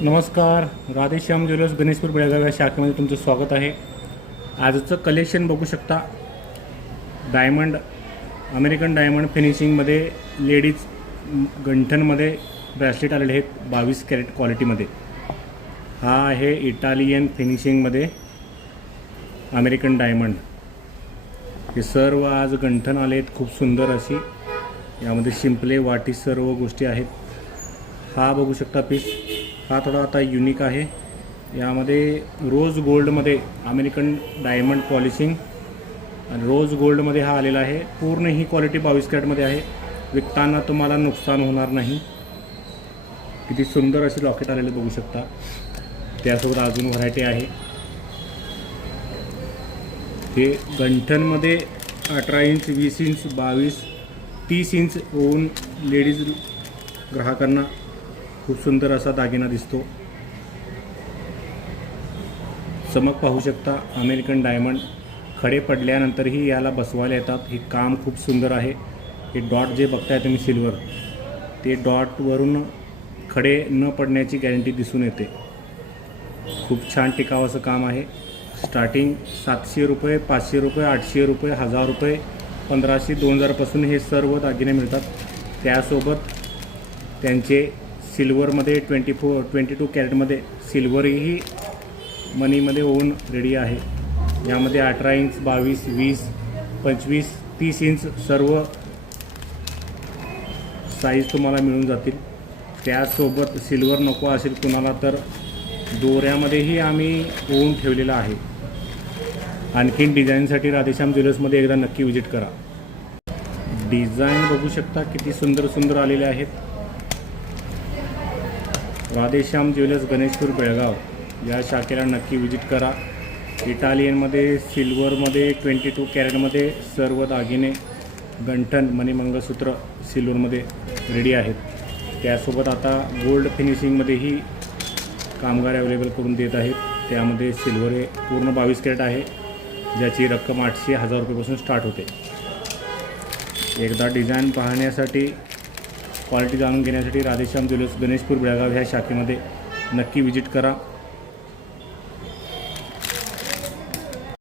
नमस्कार. राधेश्याम ज्वेलर्स गणेशपूर बेळगाव या शाखेमध्ये तुमचं स्वागत आहे. आजचं कलेक्शन बघू शकता. डायमंड, अमेरिकन डायमंड फिनिशिंगमध्ये लेडीज गंठनमध्ये ब्रॅसलेट आलेले आहेत 22 कॅरेट क्वालिटीमध्ये. हा आहे इटालियन फिनिशिंगमध्ये अमेरिकन डायमंड. हे सर्व आज गंठन आले आहेत, खूप सुंदर अशी. यामध्ये शिंपले वाटी सर्व गोष्टी आहेत. हा बघू शकता पीस, हा थोडा आता युनिक आहे. यामध्ये रोज गोल्डमध्ये अमेरिकन डायमंड पॉलिशिंग आणि रोज गोल्डमध्ये हा आलेला आहे. पूर्ण ही क्वालिटी 22 कॅरेटमध्ये आहे. विकताना तुम्हाला नुकसान होणार नाही. किती सुंदर असे लॉकेट आलेले बघू शकता. त्यासोबत अजून व्हरायटी आहे. हे गंठनमध्ये 18 इंच, 20 इंच, 22, 30 इंच होऊन लेडीज ग्राहकांना खूप सुंदर असा दागिना दिसतो. चमक पाहू शकता. अमेरिकन डायमंड खडे पडल्यानंतरही याला बसवायला येतात. हे काम खूप सुंदर आहे. हे डॉट जे बघताय तुम्ही सिल्वर, ते डॉटवरून खडे न पडण्याची गॅरंटी दिसून येते. खूप छान टिकाव असं काम आहे. स्टार्टिंग 700 रुपये, 500 रुपये, 800 रुपये, 1000 रुपये, 1500, 2000पासून हे सर्व दागिने मिळतात. त्यासोबत त्यांचे सिल्वरमध्ये 22 कॅरेटमध्ये सिल्वरही मनीमध्ये होऊन रेडी आहे. यामध्ये 18 इंच, 22, 20, 25, 30 इंच सर्व साईज तुम्हाला मिळून जातील. त्यासोबत सिल्वर नको असेल कुणाला तर दोऱ्यामध्येही आम्ही होऊन ठेवलेला आहे. आणखीन डिझाईनसाठी राधेश्याम ज्वेलर्समध्ये एकदा नक्की विजिट करा. डिझाईन बघू शकता किती सुंदर सुंदर आलेले आहेत. राधेश्याम ज्वेलर्स गणेशपूर बेळगाव या शाखेला नक्की विजिट करा. इटालियनमध्ये, सिल्वरमध्ये, 22 कॅरेटमध्ये सर्व दागिने, गंठन, मणिमंगळसूत्र सिल्वरमध्ये रेडी आहेत. त्यासोबत आता गोल्ड फिनिशिंगमध्येही कामगार अवेलेबल करून देत आहेत. त्यामध्ये सिल्वर हे पूर्ण 22 कॅरेट आहे, ज्याची रक्कम 800, 1000 रुपयेपासून स्टार्ट होते. एकदा डिझाईन पाहण्यासाठी, क्वालिटी जाणून घेण्यासाठी राधेश्याम ज्वेलर्स गणेशपूर बेळगाव ह्या शाखेमध्ये नक्की विजिट करा.